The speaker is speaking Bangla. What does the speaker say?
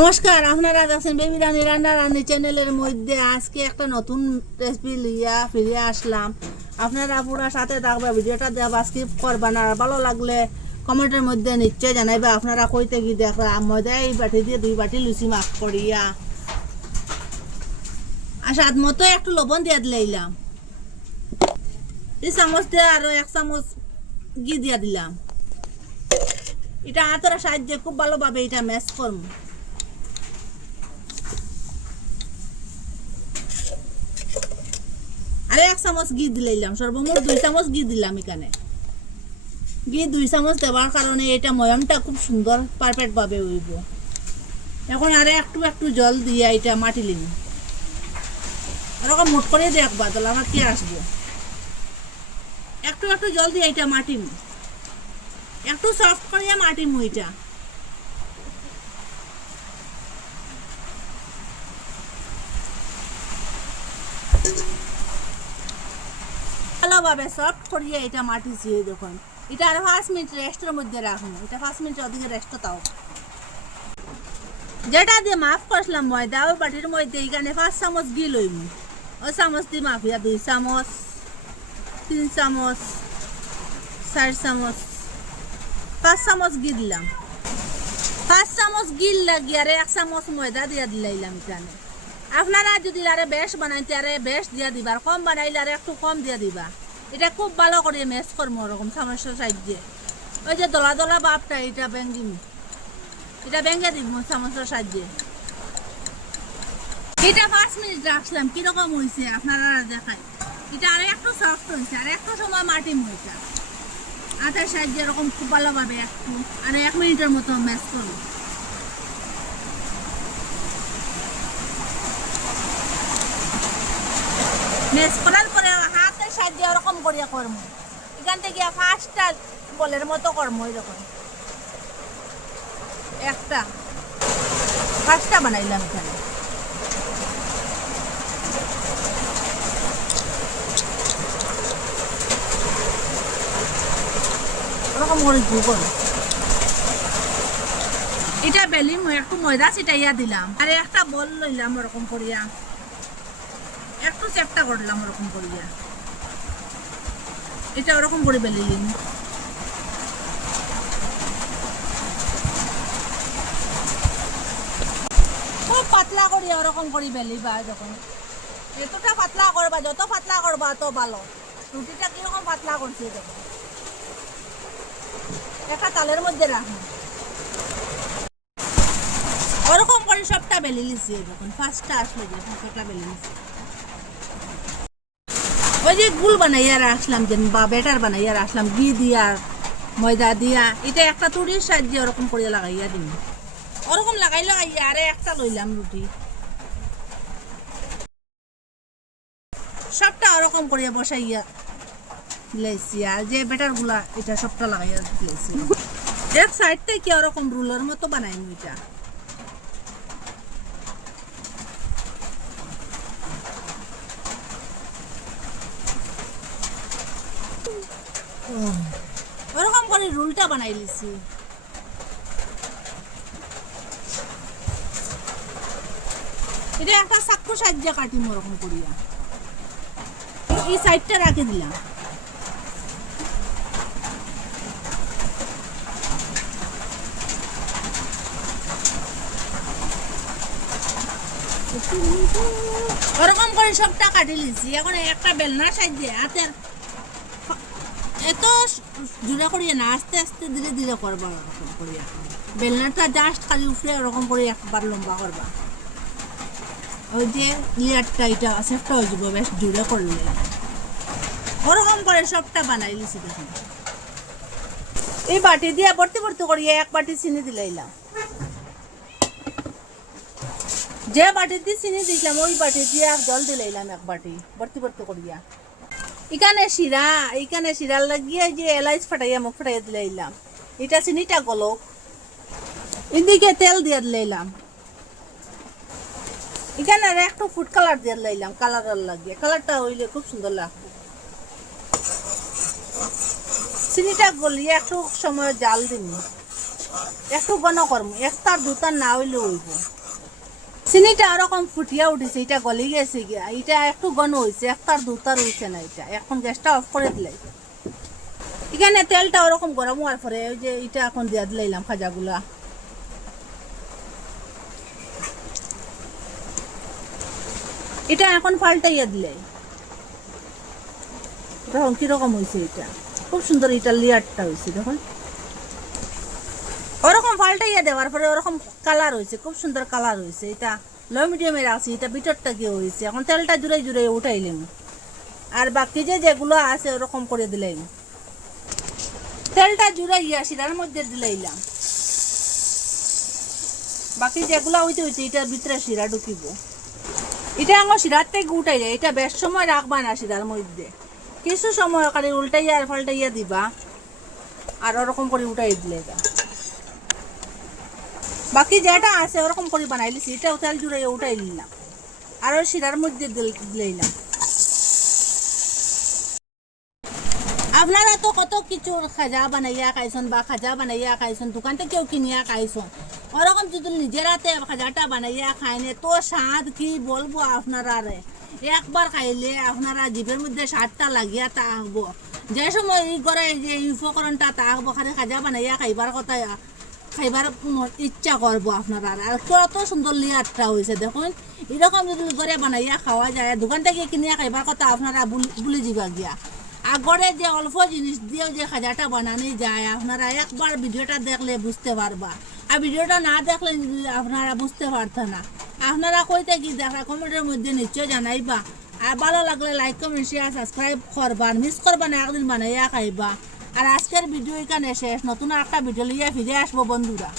নমস্কার, আপনারা দেখছেন বেবি রানী রান্না রান্নি চ্যানেলের মধ্যে। আজকে একটা নতুন রেসিপি লিয়া ফিরে আসলাম। আপনারা পুরো সাথে থাকবে, ভিডিওটা দেওয়া স্কিপ করবেন। আর ভালো লাগলে কমেন্টের মধ্যে নিশ্চয় জানাইবে আপনারা কইতে কি দেখবা। ময়দা এই বাটি দিয়ে 2 বাটি লুচি মাখ করিয়া আর স্বাদ মতো একটু লবণ দিয়ে দিলাম। এই চামচ দিয়ে আরো 1 চামচ ঘি দিয়ে দিলাম। এটা হাতের সাহায্যে খুব ভালোভাবে এটা ম্যাশ করব। আরে 1 চামচ ঘি দিলাম, সর্বমোট 2 চামচ ঘি দিলাম। এখানে ঘি 2 চামচ দেওয়ার কারণে এটা ময়মটা খুব সুন্দর পারফেক্ট ভাবে হইব। এখন আরে একটু জল দিয়ে এটা মাটি লিম, এরকম মোট করে দেখবা তাহলে আমার কি আসবো। একটু জল দিয়ে এটা মাটিম, একটু সফট করিয়া মাটিম। ওইটা ভালোভাবে সফট করিয়ে এটা মাটিছি। দেখুন এটা আর 5 মিনিট রেস্টের মধ্যে রাখুন। এটা 5 মিনিটের অধিকে রেস্ট দাও। যেটা দিয়ে মাফ করলাম ময়দা, ওই বাটির মধ্যে এখানে 5 চামচ ঘি লইম। ওই চামচ দিয়ে মাফিয়া 2 চামচ, 3 চামচ, 4 চামচ, 5 চামচ ঘি দিলাম। 5 চামচ ঘি লাগি আর 1 চামচ ময়দা দিয়ে দিলাম। এখানে আপনারা যদি আরে বেশ বানাইতে আরে বেশ দিয়া দিবা, আর কম বানাইলে আরে একটু কম দিয়া দিবা। এটা খুব ভালো করে ম্যাশ করবো ওরকম চামচের সাহায্যে। ওই যে দলা দলা বাপটা এটা ভেঙ্গিম, এটা ভেঙে দিব চামচের সাহায্যে। এটা 5 মিনিট রাখলাম, কিরকম হয়েছে আপনারা দেখাই। এটা আরে একটু সফট হয়েছে, আর একটু সময় মাটি মইটা আটার সাহায্যে এরকম খুব ভালোভাবে একটু আর 1 মিনিটের মতো ম্যাশ করবো। ম্যাশ করার পরে হাতের সাহায্যে এরকম করিয়া করবো। এখান থেকে 5টা বলের মতো করবো। এরকম 5টা বানাইলাম এখানে। ওরকম করে করবো। এটা বেলিম, একটু ময়দা ছিটাইয়া দিলাম আর একটা বল লইলাম ওরকম করিয়া, একটু চেপটা করলাম ওরকম করিয়া। এটা ওরকম করে বেলিলিম। খুব পাতলা করিয়া ওরকম করে বেলিবা। যখন এতটা পাতলা করবা, যত পাতলা করবা তত ভালো। রুটিটা কিরকম পাতলা করছি দেখো। একটা তালের মধ্যে রাখুন, ওরকম করে সবটা বেলি লিছি। যখন 5টা আসলো যে 5টা বেলি লিছি। ওই যে গুল বানাইয়া রাখলাম যেন বা ব্যাটার বানাইয়া রাখলাম ঘি দিয়া ময়দা দিয়া, এটা একটা তুড়ির সাহায্যে ওরকম করে লাগাইয়া দিন। ওরকম লাগাইয়া আরে একটা লইলাম রুটি, সবটা ওরকম করিয়া বসাইয়া দিলাইছি। আর যে ব্যাটার গুলা এটা সবটা লাগাইয়া দিলাইছি। এক সাইড থেকে ওরকম রুলের মতো বানাইনি। এটা ওরকম করে রুলটা বানাই লিছি। এটা একটা চাকু সাহায্যে কাটিম ওরকম করিয়া। এই সাইডটা রাখে দিলাম। ওরকম করে সবটা কাটি লিছি। এখন একটা বেলনার সাহায্যে হাতের এত জোড়া করিয়া না, আস্তে আস্তে ধীরে ধীরে করবা। ওরকম করিয়া বেলনাটা জাস্ট খালি উপরে ওরকম করে একবার লম্বা করবা। ওই যে লেয়ারটা এটা সেফটা হয়ে যাবো বেশ জোরে করলে। ওরকম করে সবটা বানাই লিছি। দেখুন এই বাটি দিয়ে ভর্তি করিয়া 1 বাটি চিনি দিলাম। যে বাটি দিয়ে চিনি দিলাম ওই বাটি দিয়ে জল দিলাম 1 বাটি ভর্তি করিয়া। এখানে শিরা লাগিয়ে যে এলাইচ ফাটাইয়া মুখ ফাটাইয়া দিলাম। এটা চিনিটা গলক, এদিকে তেল দিয়ে দিলাম। এখানে আর একটু ফুড কালার দিয়ে দিলাম, কালার লাগিয়ে। কালারটা হইলে খুব সুন্দর লাগবে। চিনিটা গলিয়ে একটু সময় জাল দিন। একটু ঘন করবো, একটার দুটার না হইলে হইব। চিনিটা ওরকম ফুটিয়া উঠেছে, এটা গলি গেছে গিয়া, এটা একটু ঘন হয়েছে, একটার দুটার হয়েছে না। এটা এখন গ্যাসটা অফ করে দিলাই। এখানে তেলটা ওরকম গরম হওয়ার পরে ওই যে এটা এখন দিয়া দিলাম খাজাগুলা। এটা এখন পাল্টাইয়া দিলে দেখুন কিরকম হয়েছে। এটা খুব সুন্দর, এটা লেয়ারটা হয়েছে দেখুন। ওরকম পাল্টাইয়া দেওয়ার পরে ওরকম কালার হয়েছে, খুব সুন্দর কালার হয়েছে। এটা লো মিডিয়ামে রাখছি, এটা ভিতরটা কি হয়েছে। এখন তেলটা জুড়ে জুড়ে উঠাইলাম, আর বাকি যেগুলো আছে ওরকম করে দিলাম। তেলটা জুড়াইয়া শিরার মধ্যে দিলাইলাম, বাকি যেগুলো হইতে হইতে এটার ভিতরে শিরা ঢুকিব। এটা আমার শিরার থেকে উঠাইলে এটা বেশ সময় রাখবা না শিরার মধ্যে, কিছু সময় খালি উল্টাইয়া আর পাল্টাইয়া দিবা, আর ওরকম করে উঠাই দিলে এটা বাকি যেটা আছে ওরকম করে বানাইলিছি। এটাও তেল জুড়াইয়া উঠাই নিলাম, আর ওই শিরার মধ্যে দিলাম। আপনারা তো কত কিছু খাজা বানাইয়া খাইছেন বা খাজা বানাইয়া খাইছেন, দোকান থেকেও কিনিয়া খাইছেন। ওরকম যদি নিজের হাতে খাজাটা বানাইয়া খাইনে তো স্বাদ কি বলবো আপনারা। একবার খাইলে আপনারা জিভের মধ্যে স্বাদটা লাগিয়া থাকবো। যে সময় ই করে যে উপকরণটা থাকবো, খালি খাজা বানাইয়া খাইবার কথা, খাইবার ইচ্ছা করবো আপনারা। আর কত সুন্দর লেয়ারটা হয়েছে দেখুন। এরকম যদি করে বানাইয়া খাওয়া যায়, দোকান থেকে কিনিয়া খাইবার কথা আপনারা ভুলে যাবা গিয়া। আগরে যে অল্প জিনিস দিয়েও যে খাজাটা বানানো যায়, আপনারা একবার ভিডিওটা দেখলে বুঝতে পারবা। আর ভিডিওটা না দেখলে আপনারা বুঝতে পারতেন না। আপনারা কইতে কি দেখা কমেন্টের মধ্যে নিশ্চয় জানাইবা। আর ভালো লাগলে লাইক কমেন্ট শেয়ার সাবস্ক্রাইব করবা, মিস করবা না, একদিন বানাইয়া খাইবা। আর আজকের ভিডিও এখানে শেষ, নতুন একটা ভিডিও লিয়ে ফিরে আসবো বন্ধুরা।